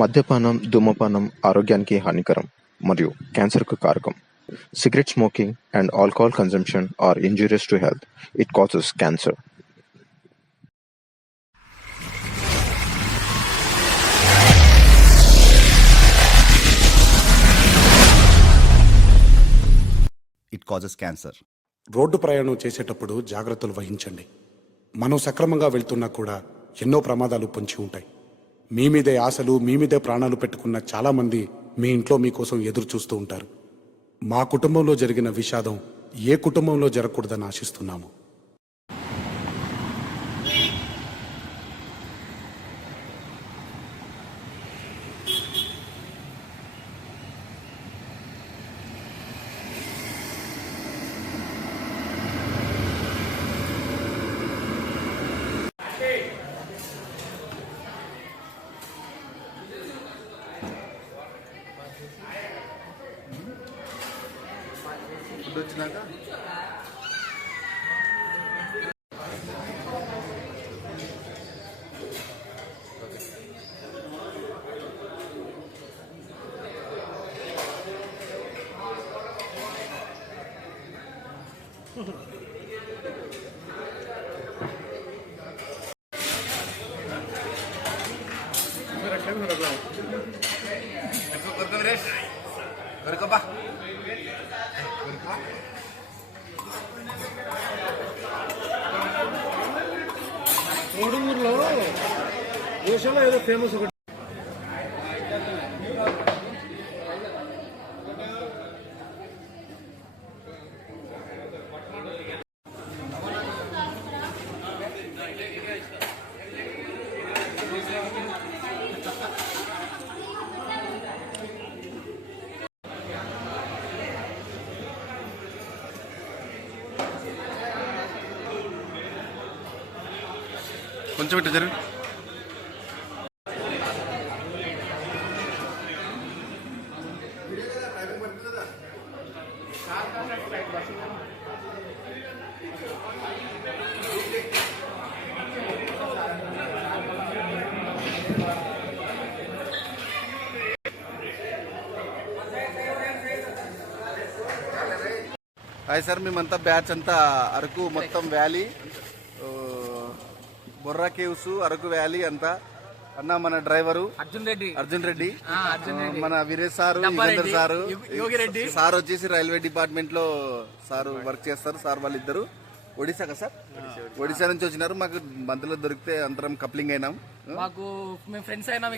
మద్యపానం, ధూమపానం ఆరోగ్యానికి హానికరం మరియు క్యాన్సర్‌కు కారకం. Cigarette smoking and alcohol consumption are injurious to health. It causes cancer. It causes cancer. Road ప్రయాణం చేసేటప్పుడు జాగ్రత్తలు వహించండి. మనం సక్రమంగా వెళ్తున్నా కూడా ఎన్నో ప్రమాదాలు పొంచి ఉంటాయి. మీ మీదే ఆశలు, మీ మీదే ప్రాణాలు పెట్టుకున్న చాలామంది మీ ఇంట్లో మీకోసం ఎదురు చూస్తూ ఉంటారు. మా కుటుంబంలో జరిగిన విషాదం ఏ కుటుంబంలో జరగకూడదని ఆశిస్తున్నాము. వచ్చినాక మూడుమూరులో దేశంలో ఏదో ఫేమస్ ఒకటి కొంచెం ఇట్లా జరిగి హాయ్ సార్, మేమంతా బ్యాచ్ అంతా అరకు మొత్తం valley, Borra caves, Araku valley అంతా. అన్న మన డ్రైవరు అర్జున్ రెడ్డి, మన Veeresh sir, Yugender sir, Yogi Reddy sir వచ్చేసి రైల్వే డిపార్ట్మెంట్ లో సార్ వర్క్ చేస్తారు. సార్ వాళ్ళిద్దరు ఒడిశా కదా సార్, ఒడిశా నుంచి వచ్చినారు. మాకు మధ్యలో దొరికితే అందరం కప్లింగ్ అయినాం, ఫ్రెండ్స్ అయినాం.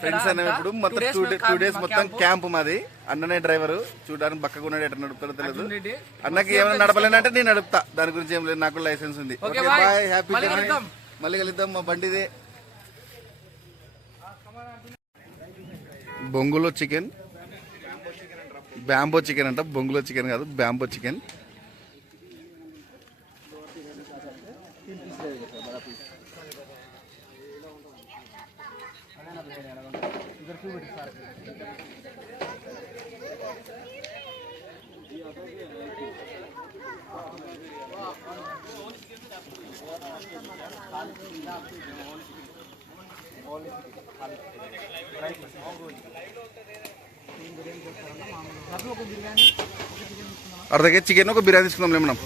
ఇప్పుడు మొత్తం 2 days మొత్తం క్యాంప్ మాది. అన్ననే డ్రైవరు, చూడడానికి బక్కగా ఉన్నాడు, ఎట్లా నడుపుతారో తెలియదు. అన్నకి ఏమైనా నడపలేనంటే నేను నడుపుతా, దాని గురించి ఏం లేదు, నాకు లైసెన్స్ ఉంది. ఓకే బాయ్, హ్యాపీ జర్నీ, మళ్ళీ కలుద్దాం. మా బండిదే. బొంగులో చికెన్, బ్యాంబో చికెన్ అంట, బొంగులో చికెన్ కాదు, బ్యాంబో చికెన్. अर्धा के चिकन को बिरयानी తీసుకుందాం లేమనం.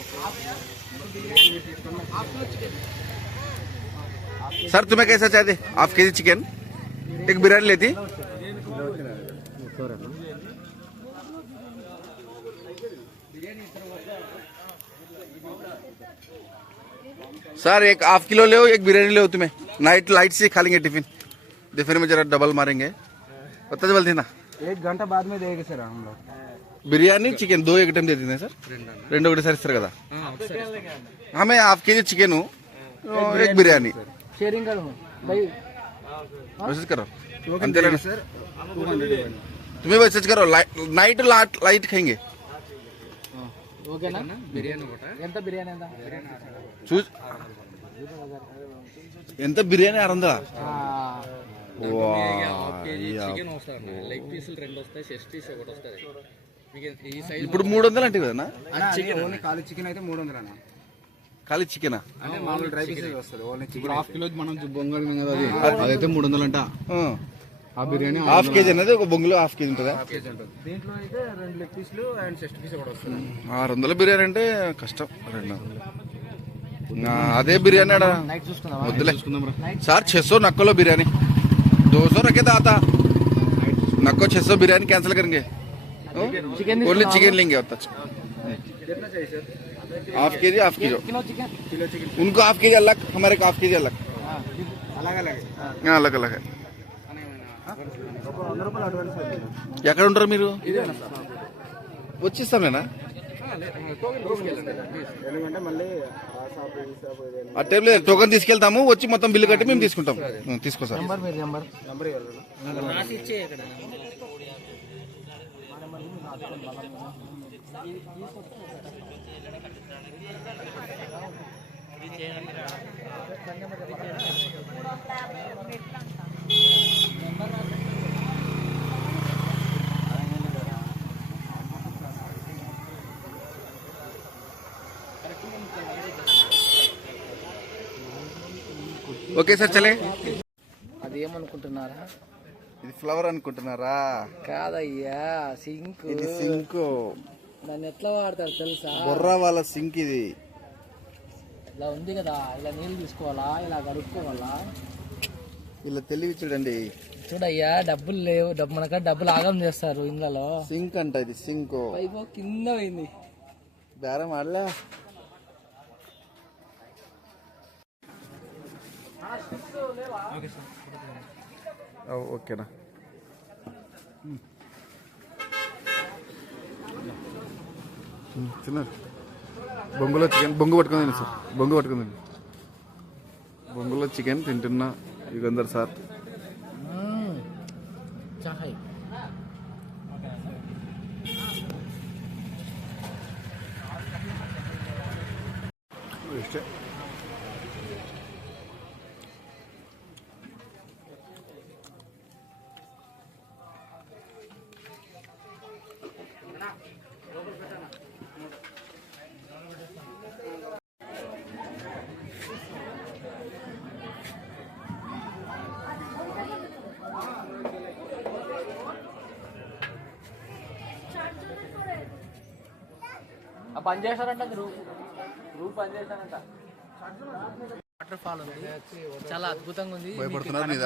सर तुम्हें कैसा चाहते? हाफ के जी चिकन, एक बिरयानी लेती. सर एक हाफ किलो ले, एक बिरयानी ले तुम्हें. नाइट लाइट से खा लेंगे टिफिन, दोपहर में जरा डबल मारेंगे. पता चलती ना, 1 घंटा बाद में देंगे सर हम लोग. బిర్యానీ చికెన్ 2 एक टाइम देते हैं सर, 2 ఒకటేసారి ఇస్తారు కదా. हमें हाफ के जी चिकन, एक बिरयानी शेयरिंग करो भाई, मैसेज करो. अंतेला सर, 200 तुम्हें मैसेज करो. नाइट लाइट खाएंगे. ఓకేనా? బిర్యానీ ఎంత బిర్యానీ చూస్ ఎంత బిర్యానీ 600. ఇప్పుడు 300 అంటే కదన్నా? ఖాళీ చికెన్ అయితే 300 అన్న. ఖాళీ చికెనా? అంటే మామూలు డ్రై పీసెస్ వస్తుంది. ఓన్లీ చికెన్ హాఫ్ కిలో మనం బొంగల్ కదా, అదైతే 300 అంట. ఆ బిర్యానీ హాఫ్ కేజీ అనేది ఒక బొంగులో హాఫ్ కేజీ ఉంటుందా? కేజీ ఉంటుంది. దీంట్లో అయితే 2 లెగ్ పీసులు అండ్ చెస్ట్ పీస్ కూడా వస్తుంది. 600 బిర్యానీ అంటే కష్టం. 200 అదే బిర్యానీ నైట్ చూసుకుందాం. వద్దులే సార్. 600 नक्को बिरयानी 200 रखे था आता नक्को 600 बिरयानी कैंसिल करेंगे. ओनली चिकन लेंगे. होता कितना चाहिए सर? हाफ के जी किलो चिकन. किलो चिकन उनको हाफ के जी अलग, हमारे को हाफ के जी अलग. अलग अलग हाँ अलग अलग है. ఎక్కడ ఉంటారు మీరు? వచ్చిస్తామేనా ఎందుకంటే మళ్ళీ ఆ టైంలో టోకన్ తీసుకెళ్తాము. వచ్చి మొత్తం బిల్లు కట్టి మేము తీసుకుంటాం. తీసుకో సార్. నంబర్ ఓకే సార్ చలే. అది ఏమనుకుంటున్నారా? ఇది ఫ్లవర్ అనుకుంటున్నారా? కాదయ్యా, సింక్. ఇది సింక్. దాన్ని ఎట్లా వాడతారు తెలుసా? బొర్రా వాళ్ళ సింక్ ఇది. ఇలా ఉంది కదా, ఇలా నీళ్ళు తీసుకోవాలా, ఇలా కడుక్కోవాలా. ఇలా తెలివి చూడండి. చూడయ్యా, డబ్బులు లేవు, మనక డబ్బులు ఆగం చేస్తారు ఇండ్లలో. సింక్ అంట ఇది. సింక్ పైపు కింద పోయింది. బేరం ఆడలే. ఓకేనా? తిన్నారు బొంగులో చికెన్. బొంగు పట్టుకుందండి సార్. బొంగు పట్టుకుందండి. బొంగులో చికెన్ తింటున్నా యుగంధర్ సార్. పని చేశారంట, గ్రూప్ పని చేశారంట. వాటర్ ఫాల్ ఉంది, చాలా అద్భుతంగా ఉంది.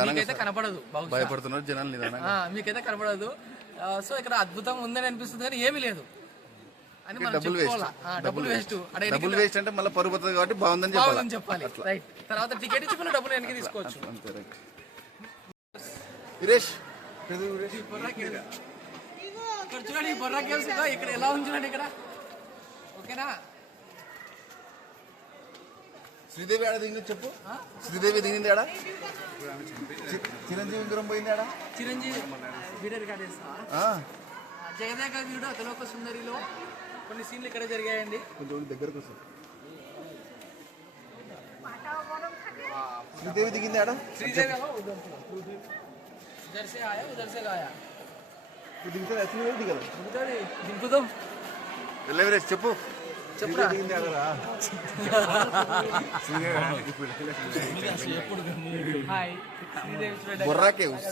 మీకైతే కనపడదు, భయపడుతున్నారు జనాలు నిదానంగా. మీకైతే కనపడదు. సో ఇక్కడ అద్భుతంగా ఉందని అనిపిస్తుంది కానీ ఏమీ లేదు అని మనం డబ్బులు వేస్ట్. డబ్బులు వేస్ట్ అంటే మళ్ళీ పరుగు పోతుంది కాబట్టి బాగుందని చెప్పాలి. రైట్. తర్వాత టికెట్ ఇచ్చుకున్న డబ్బులు వెనక్కి తీసుకోవచ్చు. వీరేష్ ఇక్కడ చూడండి, బొర్రా కేవ్స్ ఇక్కడ ఎలా ఉంది చూడండి. ఇక్కడ ఓకేనా? శ్రీదేవి ఆడ దిగింది చెప్పు. శ్రీదేవి దిగింది ఆడ. చిరంజీవి విగ్రహం పోయింది ఆడ. చిరంజీవి వీడియో రికార్డ్ చేస్తా. జగదేక వీరుడు అతిలోక సుందరిలో కొన్ని సీన్లు ఇక్కడ జరిగాయండి. కొంచెం దగ్గరకు వస్తుంది. శ్రీదేవి దిగింది ఆడ. శ్రీదేవి उधर से आया उधर से गाया. దింపుదాం. చెప్పు. బొర్రా కేవ్స్.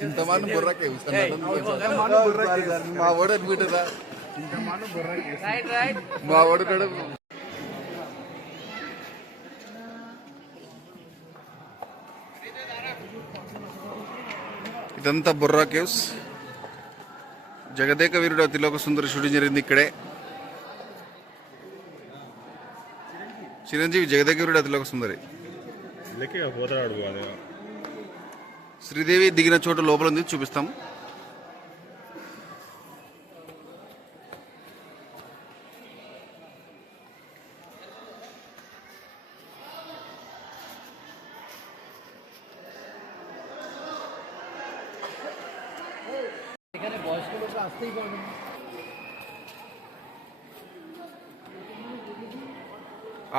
చింతమాను బొర్రా కేవ్స్. మా వాడు అనిపించదా? మా వాడు కూడా. ఇదంతా బొర్రా కేవ్స్. జగదేక వీరుడు అతిలోక సుందరి షూటింగ్ జరిగింది ఇక్కడే. చిరంజీవి జగదేక వీరుడు అతిలోక సుందరి. శ్రీదేవి దిగిన చోటు లోపల ఉంది, చూపిస్తాం.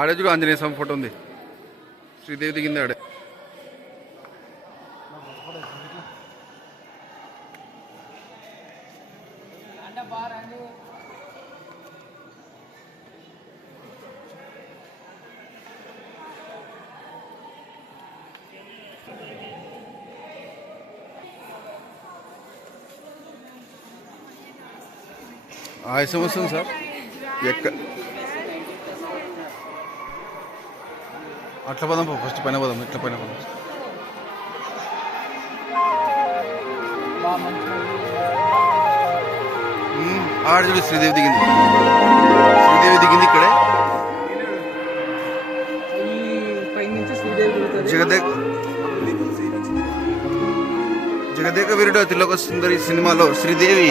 ఆడే చూడు ఆంజనేయ స్వామి ఫోటో ఉంది. శ్రీదేవి దిగింది ఆడే. ఆయాసం వస్తుంది సార్. అట్లా పదం ఫస్ట్ పైన పదం, ఇట్లా పైన పదం. ఆడ చూడు శ్రీదేవి దిగింది, శ్రీదేవి దిగింది ఇక్కడే. జగదేక వీరుడు అతిలోక సుందరి సినిమాలో శ్రీదేవి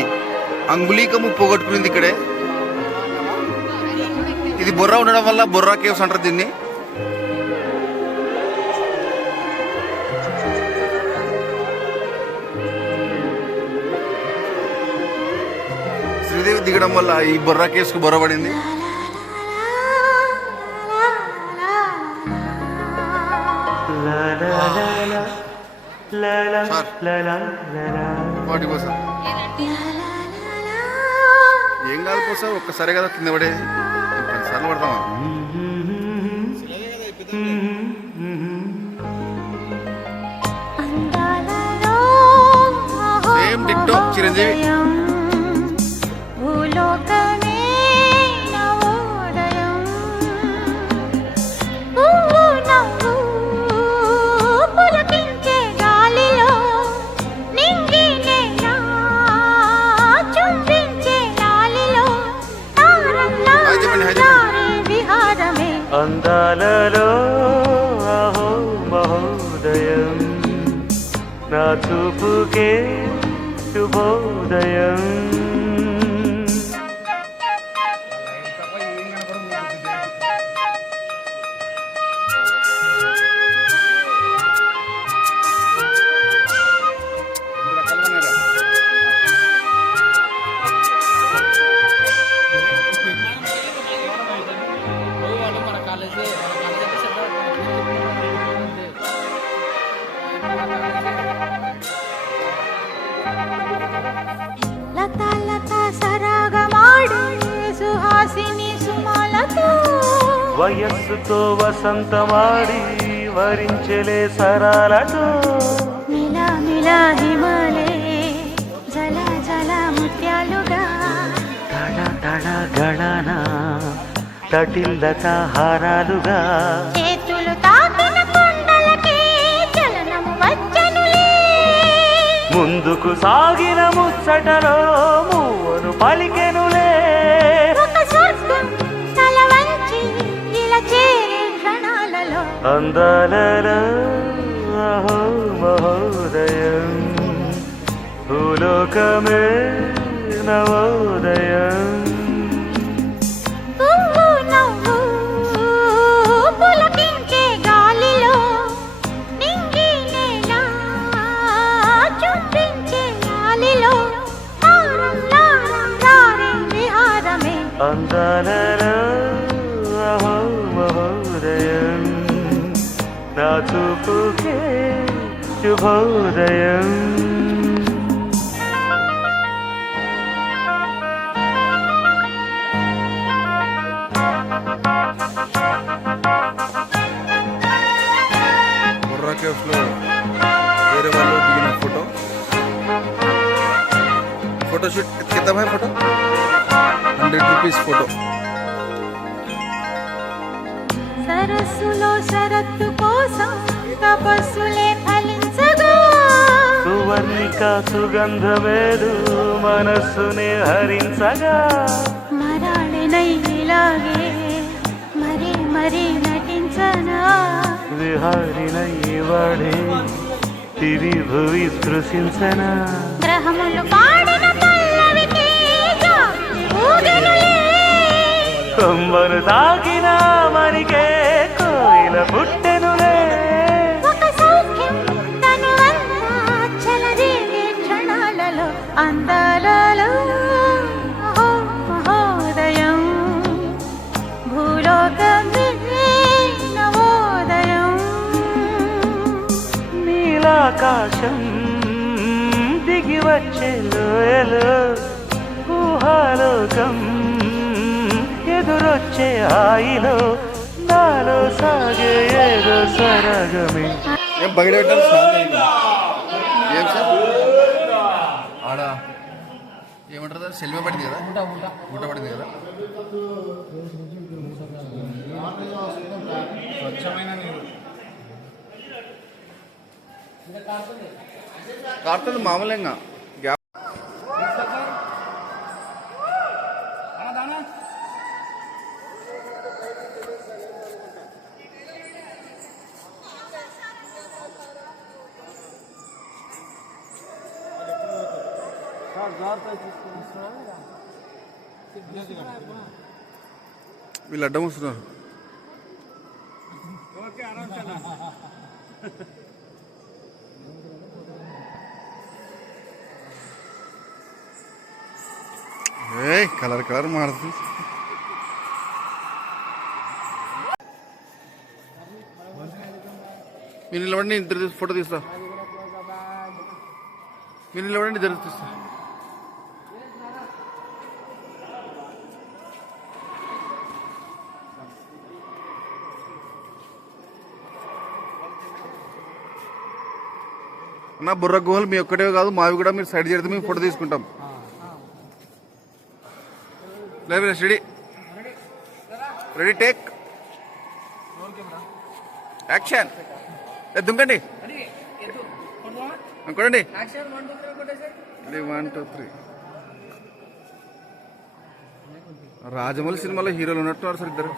అంగుళీకము పోగొట్టుకునింది ఇక్కడే. ఇది బొర్రా ఉండడం వల్ల బొర్రా కేవ్స్ అంటారు దీన్ని. శ్రీదేవి దిగడం వల్ల ఈ బొర్రా కేవ్స్ కు బొర్ర పడింది. ఏం కాదు పోసా, ఒక్కసారి కదా కింద పడేది, 10 సార్లు పడతామా? Same ditto Chiranjeevi. అందాలలో అహో మహోదయం, నా చూపుకే శుభోదయం. వయస్సుతో వసంతమాడి వరించలే సరాలతో, మిలా మిలా హిమలే జల జల ముత్యాలుగా, తడ తడ గణన తటిల్లత హారాలుగా, చేతులు తాకిన కొండలకే చలనము వచ్చనులే, ముందుకు సాగిన ముచ్చటలో మూవను పలికెనులే. ఒక స్వర్గం తల వంచి ఇలా చేరే క్షణాలలో, అందాలలో అహో మహోదయం, భూలోకమే నవోదయం. పువ్వు నవ్వు పులకించే గాలిలో, నింగి నేల చుంబించే గాలిలో, తారం లారం రారే విహారమే. అందాలలో అహో మహోదయం, నా చూపుకే శుభోదయం. బొర్రా కేవ్స్ లో వేరే వాళ్ళు దిగిన ఫోటోషూట్ కింద ఫోటో 100 రూపీస్ ఫోటో. సరస్సులో శరత్తు కోసం తపస్సులే ఫలించగా, సువర్ణిక సుగంధమేదు మనస్సుని హరించగా, మరాళినై ఇలాగే మరీ మరీ నటించనా, విహారినై వాడే తిరి భువి స్పృశించనా, గ్రహములు పాడిన పల్లవికి జాబిలి ఊగెనులే, కొమ్మను తాకిన మరికే కోయిల పుట్టెనులే, ఒక సౌఖ్యం తనువంతా చెలరేగే క్షణాలలో, అందాలలో అహో మహోదయం, భూలోకమే నవోదయం. నీలాకాశం దిగి వచ్చే లోయలో, ఊహాలోకం ఎదురొచ్చే హాయిలో, నాలో సాగే ఏదో సరగమే. ఏం బయట పెట్టాలి సార్? ఏం సార్ ఆడ ఏమంటారు సెల్వ పడింది కదా, ఊట పడింది కదా. స్వచ్ఛమైన నీరు కారుతుంది మామూలుగా. వీళ్ళు అడ్డం వస్తున్నారు. కలర్ కలర్ మారుతుంది. మీరు నిలబడి ఇద్దరు ఫోటో తీస్తా. మీరు నిలబడి ఇద్దరు తీస్తా. అన్న బుర్ర గుహలు మీ ఒక్కటే కాదు, మావి కూడా మీరు సైడ్ చేస్తే మేము ఫోటో తీసుకుంటాం. Ready ready take action. దుంకండి అనుకోండి. 1 2 3. రాజమౌళి సినిమాలో హీరోలు ఉన్నట్టున్నారు సార్ ఇద్దరు.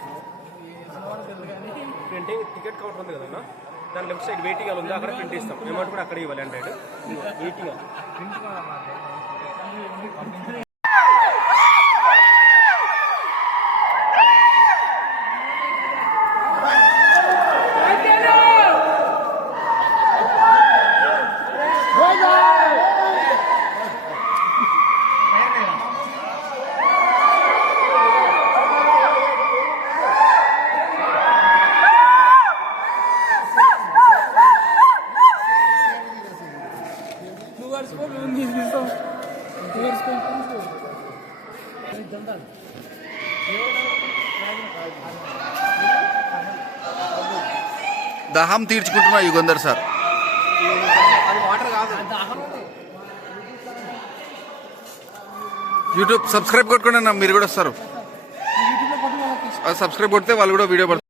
ప్రింటింగ్ టికెట్ కౌంటర్ ఉంది కదా, దాని లెఫ్ట్ సైడ్ వెయిటింగ్ హాల్ ఉంది, అక్కడ ప్రింట్ ఇస్తాం. అమౌంట్ కూడా అక్కడ ఇవ్వాలి. 100 వెయిటింగ్ హాల్. దాహం తీర్చుకుంటున్నా యుగంధర్ సార్. యూట్యూబ్ సబ్స్క్రైబ్ కొట్టుకోండి అన్న, మీరు కూడా వస్తారు. సబ్స్క్రైబ్ కొడితే వాళ్ళు కూడా వీడియో పడుతుంది.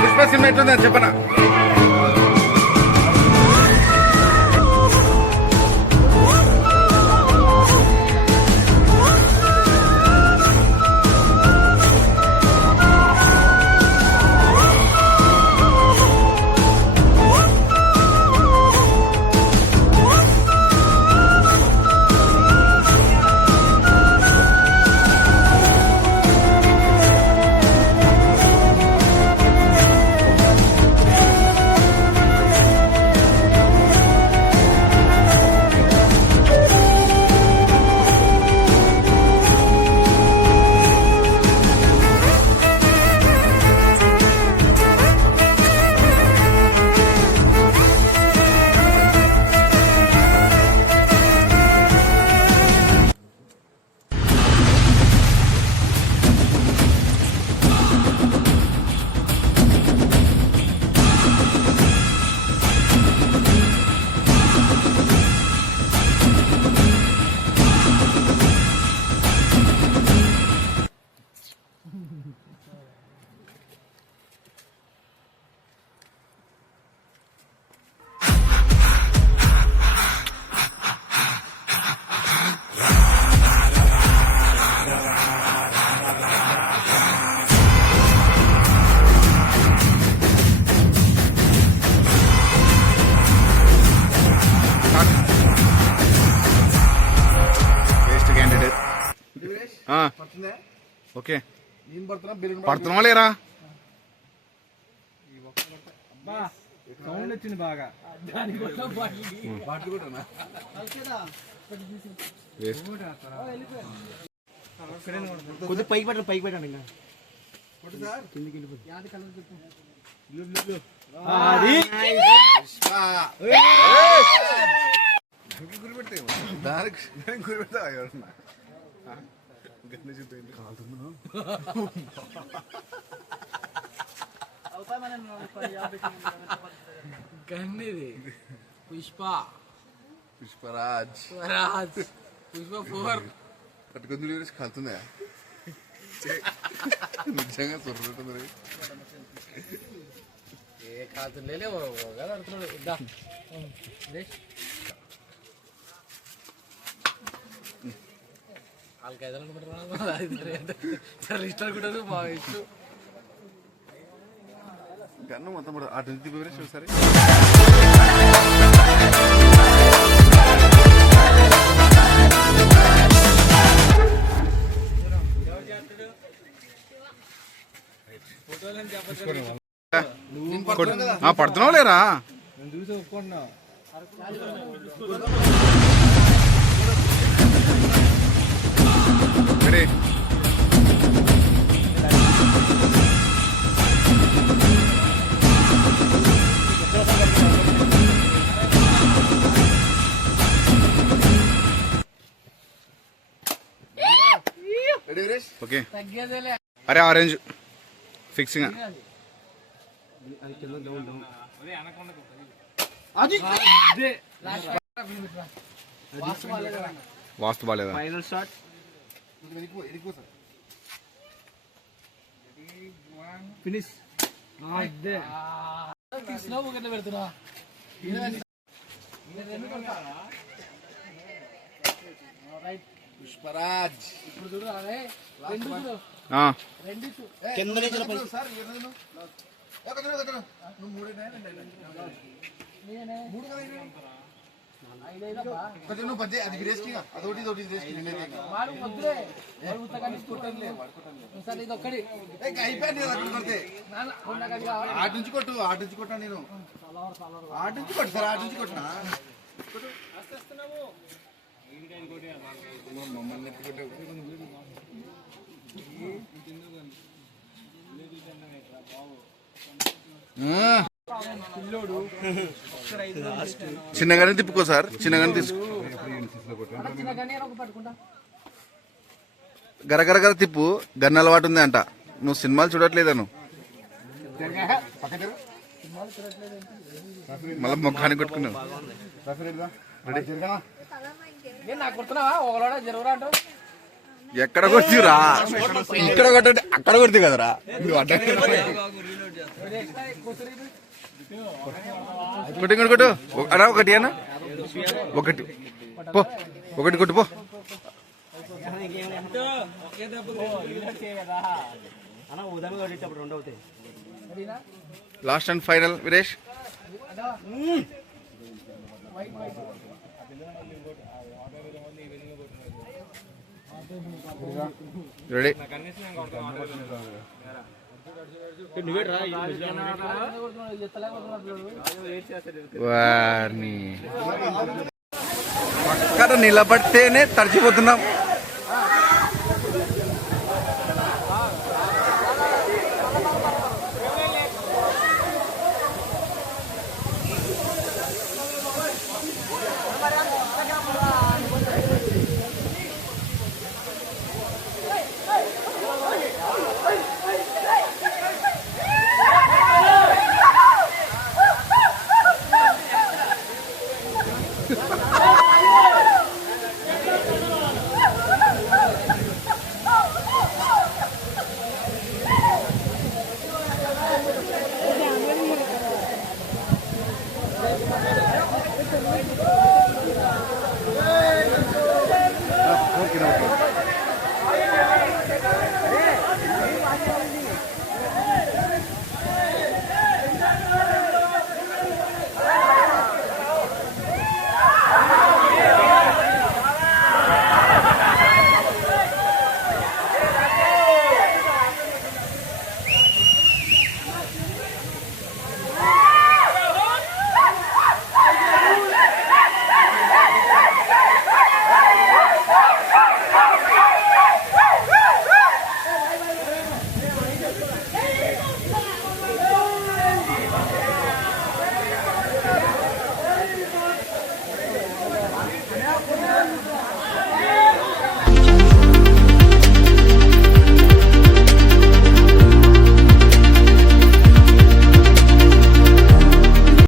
పుష్ప సినిమా ఎట్లుందని చెప్పనా? ఓకే పడుతున్నావా లేరా? సౌండ్ వచ్చింది బాగా. కొద్దిగా పైకి పెట్టండి ఇంకా గన్నిది పుష్పరాజ్ పుష్ప 4 పట్టుకుంది కాలుతుందా నిజంగా సొర్రుతుంది. ఏ కాదులే అడుగుతున్నాడు. వాళ్ళకి ఐదు అనుకుంటున్నాను ఇష్టం అనుకుంటారు మా ఇష్టం. గన్ను మొత్తం అటు నుంచి ఒకసారి పడుతున్నావు లేరా? చూసి ఒప్పుకుంటున్నావు. Ready okay. అరే ఆరెంజ్ ఫిక్సింగ్ వాస్తు బాగాలేదా? Final shot finish. పెడుతున్నా పుష్పరాజ్ ఇప్పుడు చూడు రెండు కింద అది విరేస్కి అదొకటి ఆటి నుంచి కొట్టు నేను ఆటి నుంచి కొట్టు సార్ ఆటి నుంచి కొట్టినా మమ్మల్ని చిన్నగానే తిప్పుకో సార్ చిన్నగానే తీసుకో గరగరగర తిప్పు గన్న అలవాటు ఉంది అంట నువ్వు సినిమాలు చూడట్లేదా నువ్వు మళ్ళీ మొఖానికి కొట్టుకున్నావు ఎక్కడ కొడుతురా ఇక్కడ కొట్టండి అక్కడ కొడుతు కదరా కొట్టి కొట్టు అన్నా ఒకటి అన్న ఒకటి పో ఒకటి కొట్టు పో last and final Veeresh ready వారిని పక్కన నిలబడితేనే తడిచిపోతున్నాం